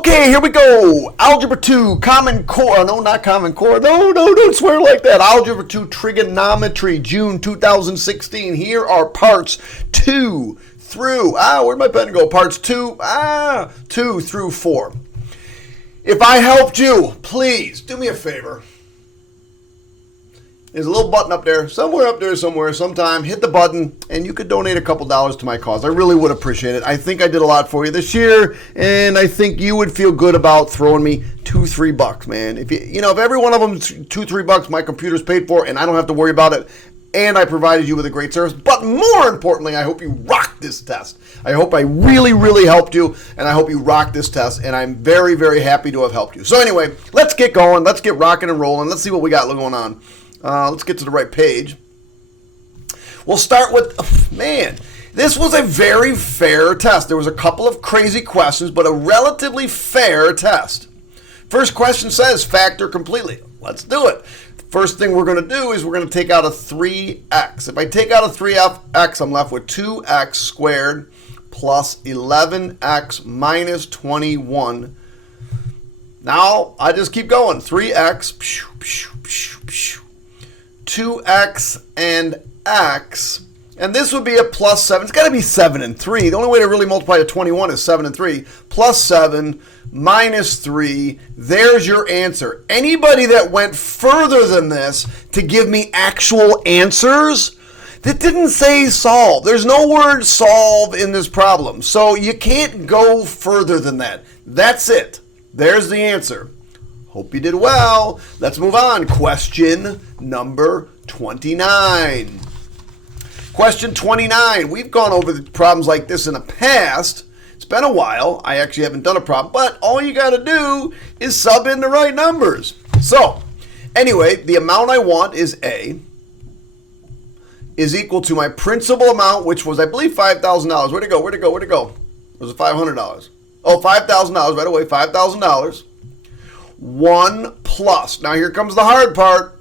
Okay, here we go. Algebra 2, Common Core. No, not Common Core. No, don't swear like that. Algebra 2, Trigonometry, June 2016. Here are parts 2 through, where'd my pen go? Parts 2 through 4. If I helped you, please do me a favor. There's a little button up there, somewhere, sometime. Hit the button, and you could donate a couple dollars to my cause. I really would appreciate it. I think I did a lot for you this year, and I think you would feel good about throwing me $2-3, man. If if every one of them $2-3, my computer's paid for, and I don't have to worry about it, and I provided you with a great service. But more importantly, I hope you rock this test. I hope I really, really helped you, and I hope you rock this test, and I'm very, very happy to have helped you. So anyway, let's get going. Let's get rocking and rolling. Let's see what we got going on. Let's get to the right page. We'll start with, this was a very fair test. There was a couple of crazy questions, but a relatively fair test. First question says factor completely. Let's do it. First thing we're going to do is we're going to take out a 3x. If I take out a 3x, I'm left with 2x squared plus 11x minus 21. Now, I just keep going. 3x, 2x and x, and this would be a plus 7. It's got to be 7 and 3. The only way to really multiply to 21 is 7 and 3. Plus 7 minus 3. There's your answer. Anybody that went further than this to give me actual answers, that didn't say solve. There's no word solve in this problem. So you can't go further than that. That's it. There's the answer. Hope you did well. Let's move on. Question number 29. Question 29. We've gone over the problems like this in the past. It's been a while. I actually haven't done a problem, but all you got to do is sub in the right numbers. So, anyway, the amount I want is A is equal to my principal amount, which was, I believe, $5,000. Where'd it go? Was it $500? Oh, $5,000 right away. $5,000. 1 plus, now here comes the hard part,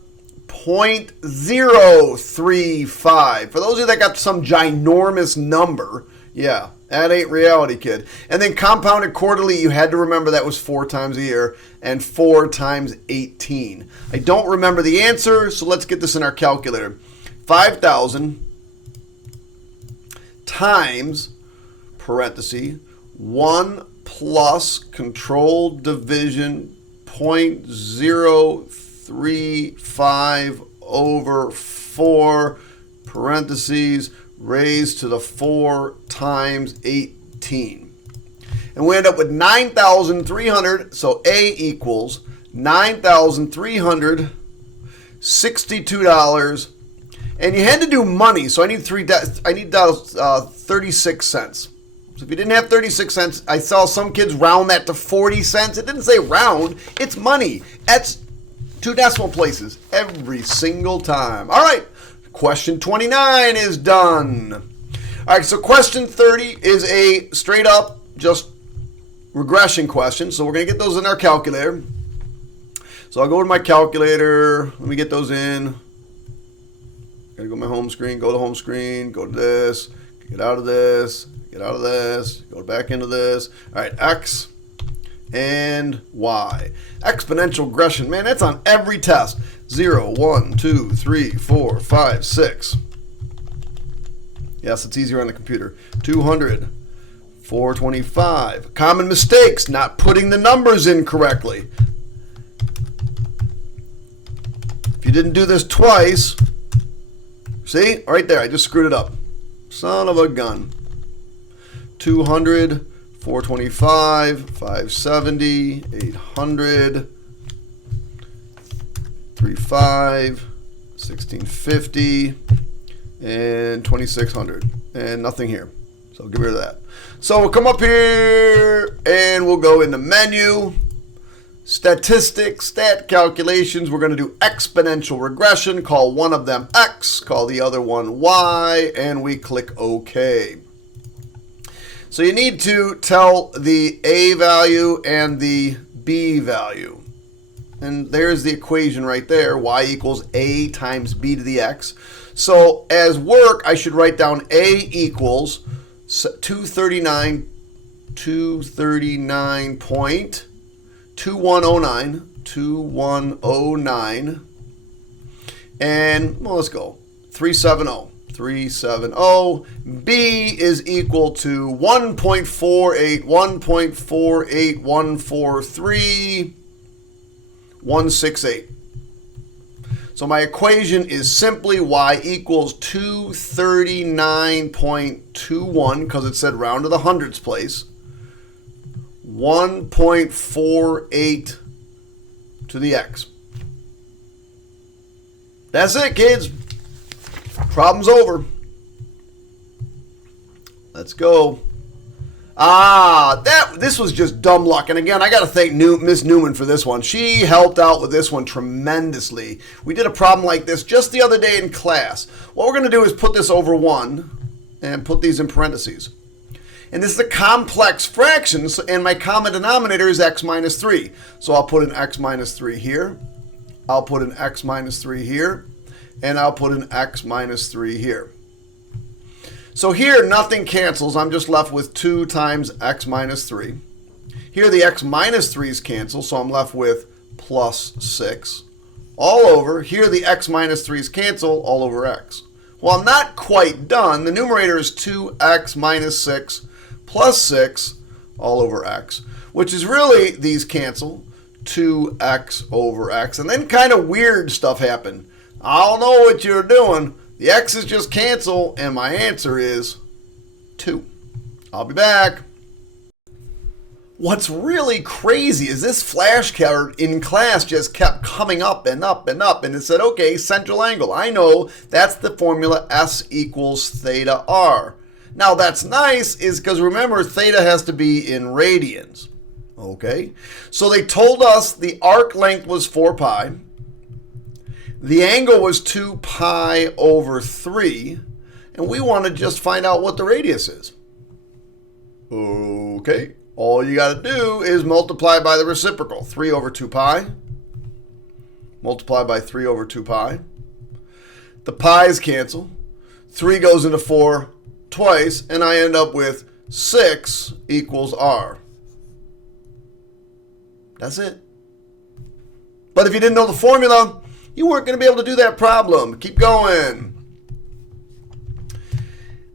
0.035. For those of you that got some ginormous number, yeah, that ain't reality, kid. And then compounded quarterly, you had to remember that was 4 times a year, and 4 times 18. I don't remember the answer, so let's get this in our calculator. 5,000 times, parenthesis, 1 plus controlled division 0.035 over 4, parentheses, raised to the 4 times 18. And we end up with 9,300, so A equals $9,362. And you had to do money, so I need 36 cents. So if you didn't have 36 cents, I saw some kids round that to 40 cents. It didn't say round. It's money. That's 2 decimal places every single time. All right. Question 29 is done. All right. So question 30 is a straight up just regression question. So we're going to get those in our calculator. So I'll go to my calculator. Let me get those in. Got to go to my home screen. Go to home screen. Go to this. Get out of this. Get out of this, go back into this. All right, X and Y. Exponential regression, man, that's on every test. 0, 1, 2, 3, 4, 5, 6. Yes, it's easier on the computer. 200, 425. Common mistakes, not putting the numbers in correctly. If you didn't do this twice, see, right there, I just screwed it up. Son of a gun. 200, 425, 570, 800, 35, 1650, and 2600. And nothing here. So get rid of that. So we'll come up here and we'll go in the menu. Statistics, stat calculations. We're going to do exponential regression. Call one of them X, call the other one Y, and we click OK. So you need to tell the A value and the B value. And there's the equation right there. Y equals A times B to the X. So as work, I should write down A equals 239 239.2109. And, well, let's go. 370. 370. B is equal to 1.48, So my equation is simply y equals 239.21, because it said round to the hundreds place, 1.48 to the x. That's it, kids. Problem's over. Let's go. This was just dumb luck. And again, I got to thank Miss Newman for this one. She helped out with this one tremendously. We did a problem like this just the other day in class. What we're going to do is put this over 1 and put these in parentheses. And this is a complex fraction, and my common denominator is x minus 3. So I'll put an x minus 3 here. I'll put an x minus 3 here. And I'll put an x minus 3 here. So here, nothing cancels. I'm just left with 2 times x minus 3. Here, the x minus 3's cancel, so I'm left with plus 6. All over. Here, the x minus 3's cancel, all over x. Well, I'm not quite done. The numerator is 2x minus 6 plus 6 all over x, which is really, these cancel, 2x over x. And then kind of weird stuff happened. I don't know what you're doing. The x's just cancel, and my answer is 2. I'll be back. What's really crazy is this flashcard in class just kept coming up and up and up, and it said, okay, central angle. I know that's the formula S equals theta r. Now, that's nice is because, remember, theta has to be in radians. Okay? So they told us the arc length was 4 pi. The angle was 2 pi over 3, and we want to just find out what the radius is. Okay, all you got to do is multiply by the reciprocal. 3 over 2 pi. Multiply by 3 over 2 pi. The pi's cancel. 3 goes into 4 twice, and I end up with 6 equals r. That's it. But if you didn't know the formula, you weren't going to be able to do that problem. Keep going.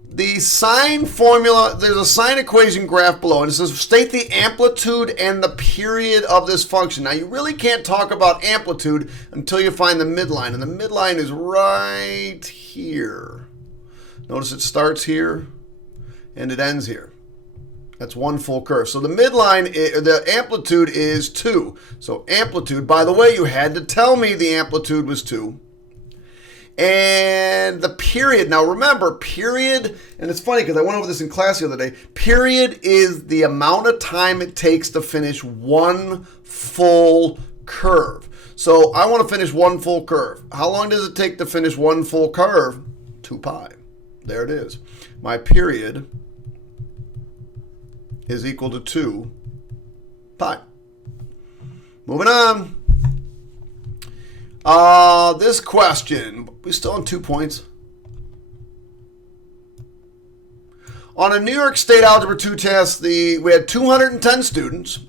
The sine formula, there's a sine equation graph below, and it says state the amplitude and the period of this function. Now, you really can't talk about amplitude until you find the midline, and the midline is right here. Notice it starts here, and it ends here. That's one full curve. So the midline, the amplitude is 2. So amplitude, by the way, you had to tell me the amplitude was 2. And the period, now remember, period, and it's funny because I went over this in class the other day, period is the amount of time it takes to finish one full curve. So I want to finish one full curve. How long does it take to finish one full curve? 2 pi. There it is. My period is equal to 2 pi. Moving on. This question, we're still on 2 points. On a New York State Algebra 2 test, we had 210 students.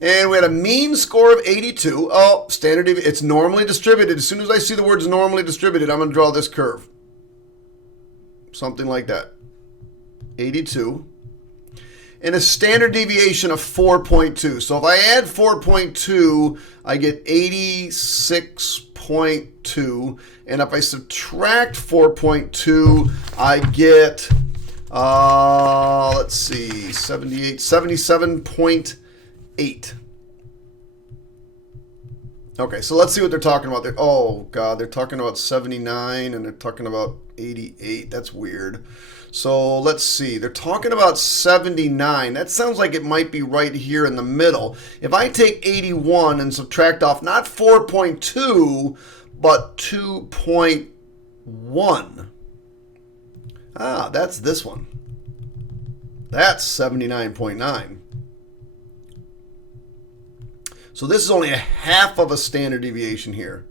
And we had a mean score of 82. Oh, standard deviation. It's normally distributed. As soon as I see the words normally distributed, I'm going to draw this curve. Something like that. 82. And a standard deviation of 4.2. So if I add 4.2, I get 86.2. And if I subtract 4.2, I get, let's see, 77.8. Okay, so let's see what they're talking about there. Oh, God, they're talking about 79 and they're talking about 88. That's weird. So let's see. They're talking about 79. That sounds like it might be right here in the middle. If I take 81 and subtract off not 4.2, but 2.1. Ah, that's this one. That's 79.9. So this is only a half of a standard deviation here.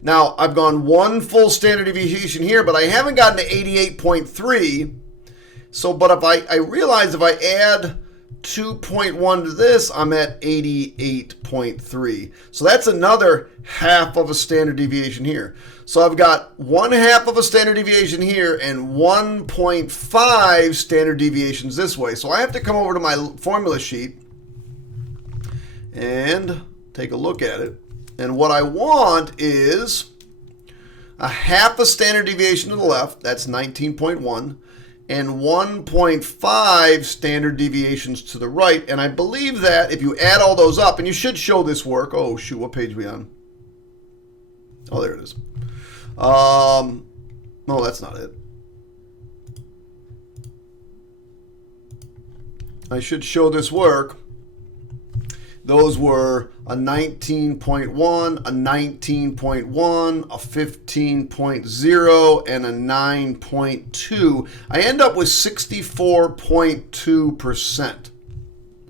Now, I've gone one full standard deviation here, but I haven't gotten to 88.3. So, but if I realize if I add 2.1 to this, I'm at 88.3. So that's another half of a standard deviation here. So I've got 1/2 of a standard deviation here and 1.5 standard deviations this way. So I have to come over to my formula sheet and take a look at it. And what I want is 1/2 a standard deviation to the left, that's 19.1, and 1.5 standard deviations to the right. And I believe that if you add all those up, and you should show this work. Oh, shoot, what page are we on? Oh, there it is. No, that's not it. I should show this work. Those were a 19.1, a 19.1, a 15.0, and a 9.2. I end up with 64.2%.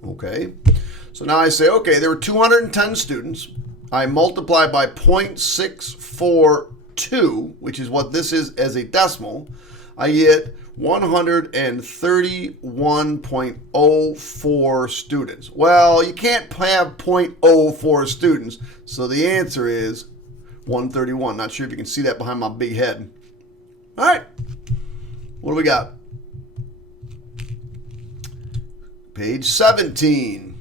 Okay, so now I say, okay, there were 210 students. I multiply by 0.642, which is what this is as a decimal. I get 131.04 students. Well, you can't have 0.04 students, so the answer is 131. Not sure if you can see that behind my big head. All right, what do we got? Page 17.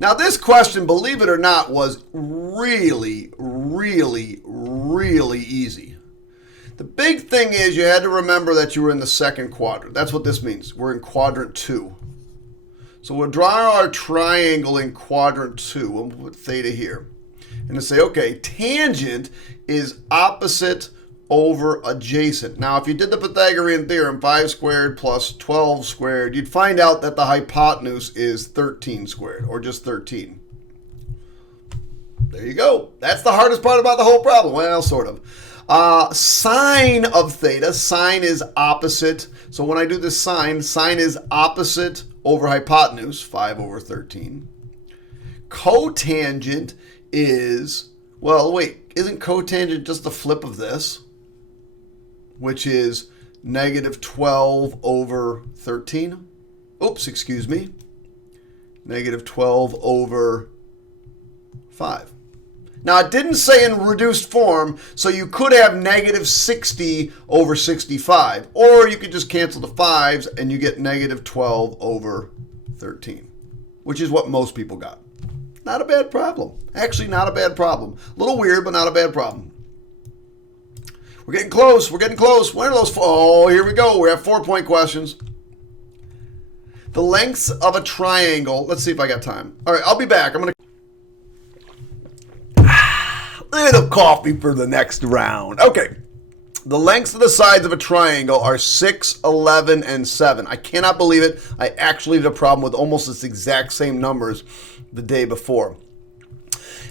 Now this question, believe it or not, was really, really, really easy. The big thing is you had to remember that you were in the second quadrant. That's what this means. We're in quadrant 2. So we'll draw our triangle in quadrant 2. We'll put theta here. And to say, okay, tangent is opposite over adjacent. Now, if you did the Pythagorean theorem, 5 squared plus 12 squared, you'd find out that the hypotenuse is 13 squared, or just 13. There you go. That's the hardest part about the whole problem. Well, sort of. Sine of theta, sine is opposite. So when I do this sine is opposite over hypotenuse, 5 over 13. Cotangent is, well, wait, isn't cotangent just the flip of this, which is negative 12 over 13? Oops, excuse me. Negative 12 over 5. Now, it didn't say in reduced form, so you could have negative 60 over 65. Or you could just cancel the 5s and you get negative 12 over 13, which is what most people got. Not a bad problem. Actually, not a bad problem. A little weird, but not a bad problem. We're getting close. We're getting close. When are those? Oh, here we go. We have 4-point questions. The lengths of a triangle. Let's see if I got time. All right, I'll be back. I'm going to little coffee for the next round. Okay. The lengths of the sides of a triangle are 6, 11, and 7. I cannot believe it. I actually had a problem with almost this exact same numbers the day before.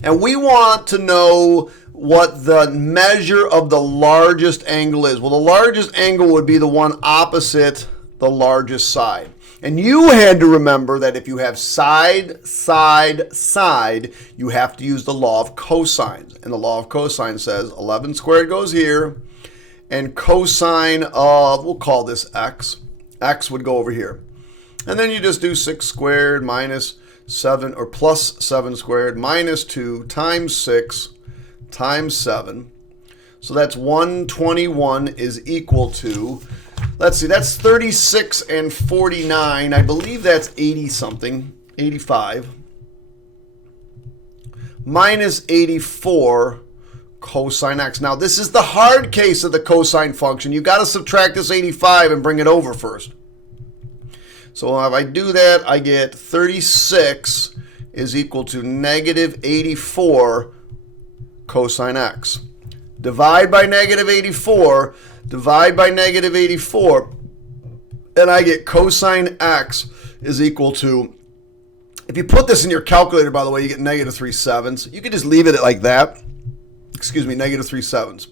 And we want to know what the measure of the largest angle is. Well, the largest angle would be the one opposite the largest side. And you had to remember that if you have side, side, side, you have to use the law of cosines. And the law of cosine says 11 squared goes here, and cosine of, we'll call this x, x would go over here. And then you just do 6 squared minus 7, or plus 7 squared minus 2 times 6 times 7. So that's 121 is equal to, let's see, that's 36 and 49. I believe that's 80 something, 85. Minus 84 cosine x. Now, this is the hard case of the cosine function. You've got to subtract this 85 and bring it over first. So if I do that, I get 36 is equal to negative 84 cosine x. Divide by negative 84, divide by negative 84, and I get cosine x is equal to, if you put this in your calculator, by the way, you get negative 3 sevenths. You can just leave it like that. Excuse me, negative 3 sevenths.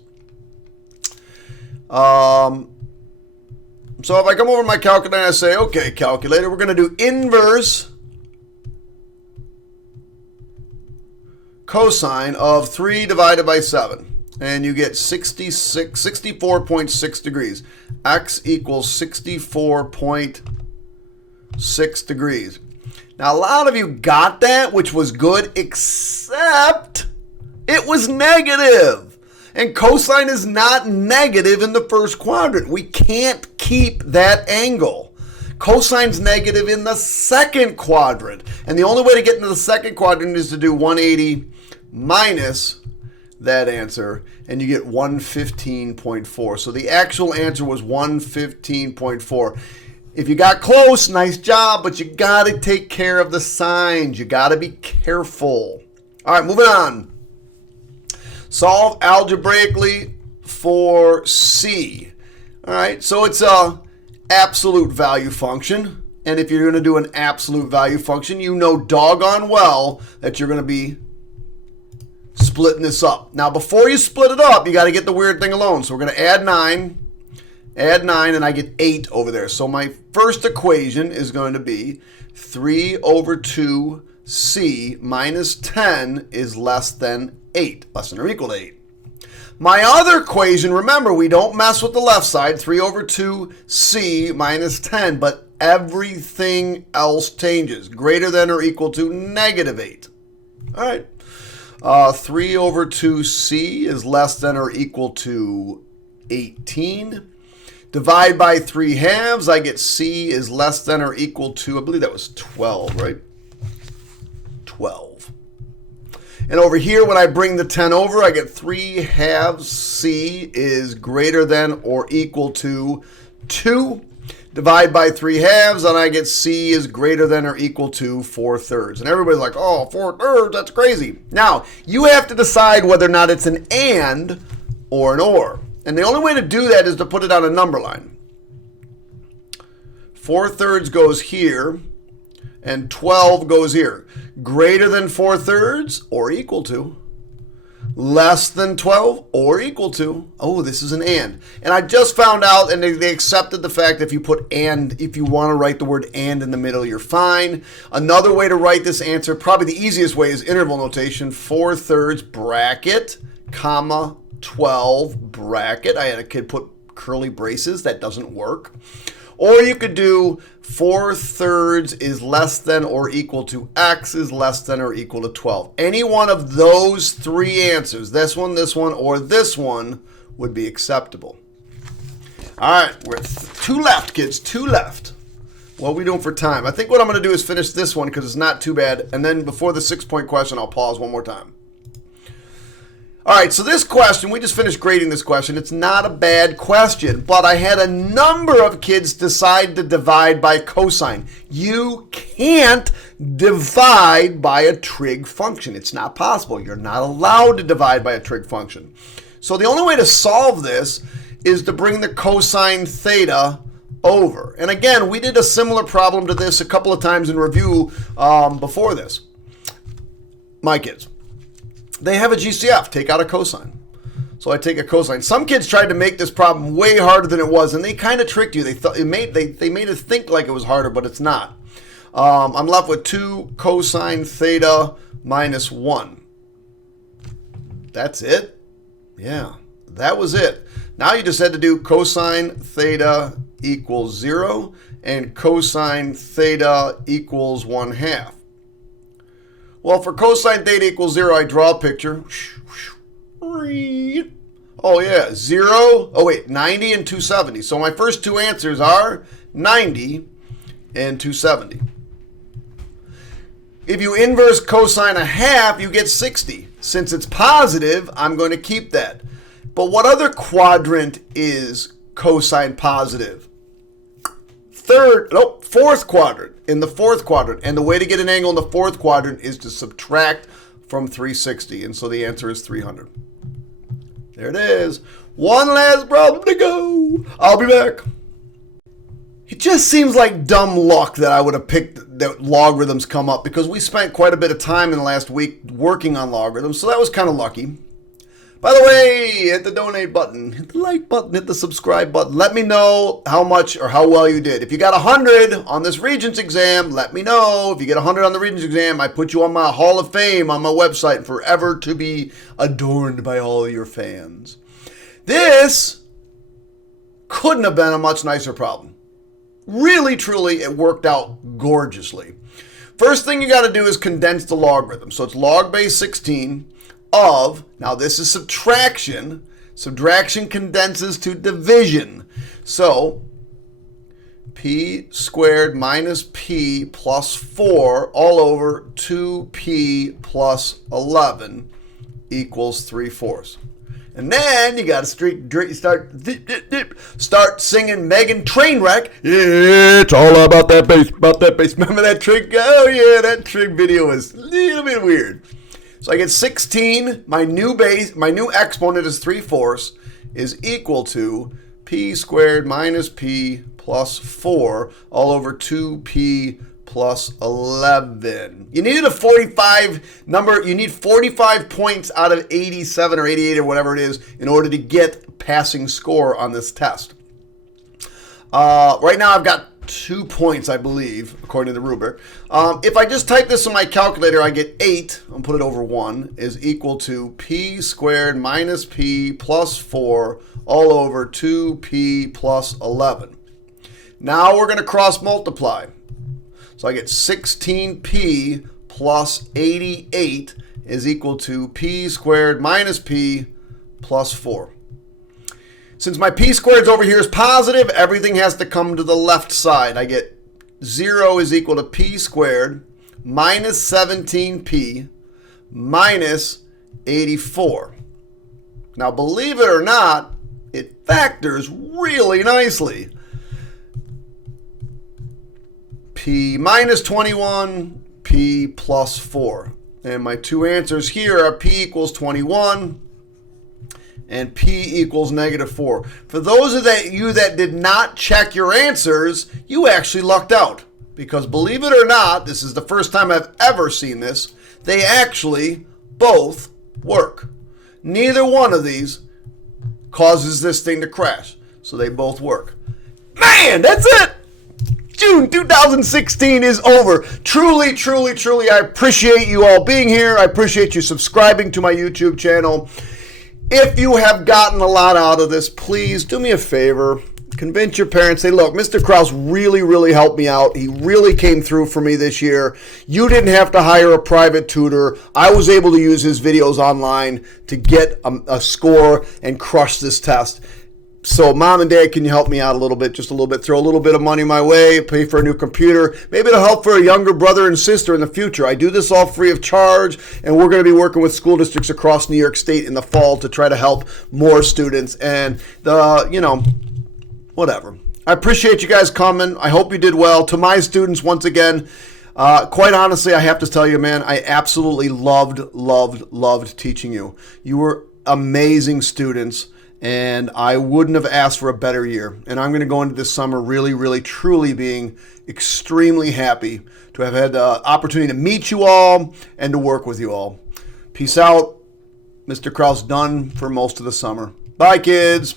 So if I come over to my calculator and I say, okay, calculator, we're going to do inverse cosine of 3 divided by 7. And you get 64.6 degrees. X equals 64.6 degrees. Now, a lot of you got that, which was good, except it was negative. And cosine is not negative in the first quadrant. We can't keep that angle. Cosine's negative in the second quadrant. And the only way to get into the second quadrant is to do 180 minus that answer, and you get 115.4. So the actual answer was 115.4. If you got close, nice job, but you got to take care of the signs. You got to be careful. All right, moving on. Solve algebraically for C. All right, so it's a absolute value function. And if you're going to do an absolute value function, you know doggone well that you're going to be splitting this up. Now, before you split it up, you got to get the weird thing alone. So we're going to add 9, and I get 8 over there. So my first equation is going to be 3 over 2c minus 10 is less than 8, less than or equal to 8. My other equation, remember, we don't mess with the left side, 3 over 2c minus 10, but everything else changes. Greater than or equal to negative 8. All right. 3 over 2c is less than or equal to 18. Divide by 3 halves, I get c is less than or equal to, I believe that was 12, right? 12. And over here, when I bring the 10 over, I get 3 halves c is greater than or equal to 2. Divide by 3 halves, and I get c is greater than or equal to 4/3. And everybody's like, oh, 4/3, that's crazy. Now, you have to decide whether or not it's an and or an or. And the only way to do that is to put it on a number line. 4/3 goes here, and 12 goes here. Greater than 4/3 or equal to. Less than 12 or equal to. Oh, this is an and. And I just found out, and they accepted the fact that if you put and, if you want to write the word and in the middle, you're fine. Another way to write this answer, probably the easiest way, is interval notation. 4/3 bracket, comma, 12 bracket. I had a kid put curly braces. That doesn't work. Or you could do 4/3 is less than or equal to x is less than or equal to 12. Any one of those 3 answers, this one, or this one, would be acceptable. All right, we're 2 left, kids, 2 left. What are we doing for time? I think what I'm going to do is finish this one because it's not too bad. And then before the 6-point question, I'll pause one more time. All right, so this question, we just finished grading this question. It's not a bad question, but I had a number of kids decide to divide by cosine. You can't divide by a trig function. It's not possible. You're not allowed to divide by a trig function. So the only way to solve this is to bring the cosine theta over. And again, we did a similar problem to this a couple of times in review before this. My kids. They have a GCF, take out a cosine. So I take a cosine. Some kids tried to make this problem way harder than it was, and they kind of tricked you. They made it think like it was harder, but it's not. I'm left with 2 cosine theta minus 1. That's it? Yeah, that was it. Now you just had to do cosine theta equals 0 and cosine theta equals 1/2. Well, for cosine theta equals 0, I draw a picture. Oh, yeah, 0. Oh, wait, 90 and 270. So my first 2 answers are 90 and 270. If you inverse cosine 1/2, you get 60. Since it's positive, I'm going to keep that. But what other quadrant is cosine positive? Fourth quadrant. In the 4th quadrant. And the way to get an angle in the 4th quadrant is to subtract from 360. And so the answer is 300. There it is. One last problem to go. I'll be back. It just seems like dumb luck that I would have picked that logarithms come up because we spent quite a bit of time in the last week working on logarithms. So that was kind of lucky. By the way, hit the donate button, hit the like button, hit the subscribe button. Let me know how much or how well you did. If you got 100 on this Regents exam, let me know. If you get 100 on the Regents exam, I put you on my Hall of Fame on my website, forever to be adorned by all your fans. This couldn't have been a much nicer problem. Really, truly, it worked out gorgeously. First thing you got to do is condense the logarithm. So it's log base 16 of, now this is subtraction. Subtraction condenses to division. So p squared minus p plus 4 all over 2p plus 11 equals 3/4. And then you got to start singing Megan Trainwreck. It's all about that bass, about that bass. Remember that trig? Oh yeah, that trig video was a little bit weird. So I get 16, my new base, my new exponent is 3/4, is equal to p squared minus p plus 4 all over 2p plus 11. You needed a 45 number. You need 45 points out of 87 or 88 or whatever it is in order to get passing score on this test. Right now I've got 2 points, I believe, according to the rubric. If I just type this in my calculator, I get 8, I'll put it over 1, is equal to p squared minus p plus 4 all over 2p plus 11. Now we're going to cross multiply. So I get 16p plus 88 is equal to p squared minus p plus 4. Since my p squared over here is positive, everything has to come to the left side. I get 0 is equal to p squared minus 17p minus 84. Now, believe it or not, it factors really nicely. P minus 21, P plus 4. And my two answers here are P equals 21 and P equals negative 4. For those of you that did not check your answers, you actually lucked out. Because believe it or not, this is the first time I've ever seen this, they actually both work. Neither one of these causes this thing to crash. So they both work. Man, that's it! June 2016 is over. Truly, truly, truly, I appreciate you all being here. I appreciate you subscribing to my YouTube channel. If you have gotten a lot out of this, please do me a favor. Convince your parents. Say, look, Mr. Krause really, really helped me out. He really came through for me this year. You didn't have to hire a private tutor. I was able to use his videos online to get a score and crush this test. So, Mom and Dad, can you help me out a little bit? Just a little bit. Throw a little bit of money my way. Pay for a new computer. Maybe it'll help for a younger brother and sister in the future. I do this all free of charge, and we're going to be working with school districts across New York State in the fall to try to help more students. And, whatever. I appreciate you guys coming. I hope you did well. To my students, once again, quite honestly, I have to tell you, man, I absolutely loved teaching you. You were amazing students. And I wouldn't have asked for a better year. And I'm going to go into this summer really, really, truly being extremely happy to have had the opportunity to meet you all and to work with you all. Peace out. Mr. Krause done for most of the summer. Bye, kids.